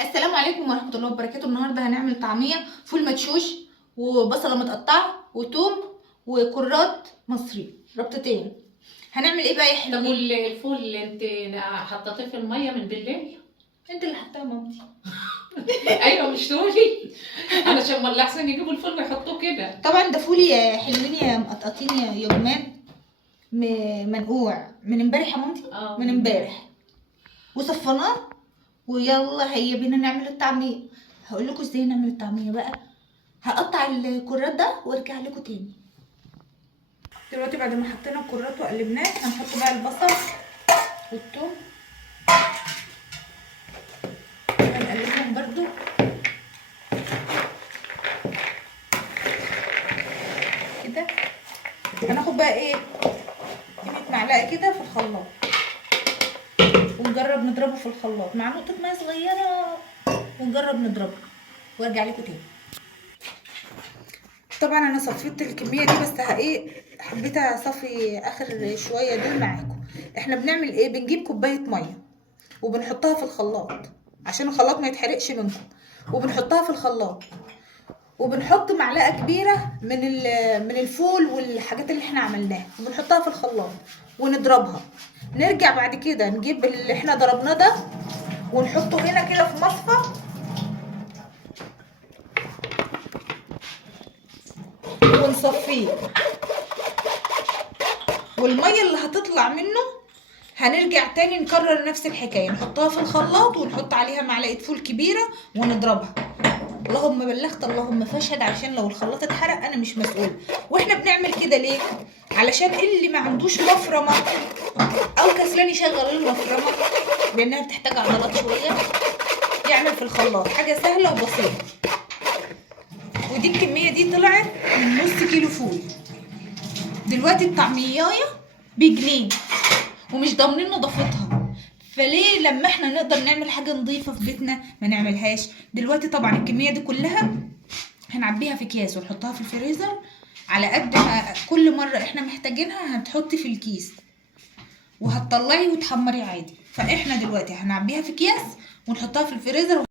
السلام عليكم ورحمة الله وبركاته. النهاردة هنعمل طعمية فول مدشوش وبصلة متقطعة وتوم وكرات مصري ربطتين. هنعمل ايه بقى يا طب حلوين؟ والفول اللي انت حطيتيه في الميه من بالليل؟ انت اللي حطاها مامتي. ايوه مش تقولي علشان ما الاحسن يجيبوا الفول ويحطوه كده. طبعا ده فول يا حلوين يا مقطقطين يا جمان، منقوع من امبارح يا مامتي. من امبارح وصفناه، ويلا هيا بينا نعمل الطعمية. هقول لكم ازاي نعمل الطعمية بقى. هقطع الكرات ده وارجع لكم تاني. دلوقتي بعد ما حطينا الكرات وقلبناه هنحط بقى البصل والثوم، هنقلبهم برضو كده. هناخد بقى ايه، قيمة معلقة كده في الخلاط ونجرب نضربه في الخلاط مع نقطة مية صغيرة ونجرب نضربه وارجع لكم تاني. طبعا انا صفيت الكمية دي بس حبيت اصفي اخر شوية دول معاكم. احنا بنعمل ايه، بنجيب كوباية مية وبنحطها في الخلاط عشان الخلاط ما يتحرقش منكم، وبنحطها في الخلاط وبنحط معلقه كبيره من الفول والحاجات اللي احنا عملناها وبنحطها في الخلاط ونضربها. نرجع بعد كده نجيب اللي احنا ضربناه ده ونحطه هنا كده في مصفى ونصفيه، والميه اللي هتطلع منه هنرجع تاني نكرر نفس الحكايه، نحطها في الخلاط ونحط عليها معلقه فول كبيره ونضربها. اللهم بلغت اللهم فاشهد، عشان لو الخلاط اتحرق انا مش مسؤول. واحنا بنعمل كده ليه؟ علشان اللي ما عندوش مفرمه او كسلان يشغل المفرمه لانها بتحتاج عضلات شويه، يعمل في الخلاط حاجه سهله وبسيطه. ودي الكميه دي طلعت من نص كيلو فول. دلوقتي الطعميايه بجنيه ومش ضامنين نضافتها، فليه لما احنا نقدر نعمل حاجه نظيفه في بيتنا ما نعملهاش؟ دلوقتي طبعا الكميه دي كلها هنعبيها في اكياس ونحطها في الفريزر على قد ما كل مره احنا محتاجينها هتحطي في الكيس وهتطلعي وتحمري عادي. فاحنا دلوقتي هنعبيها في اكياس ونحطها في الفريزر.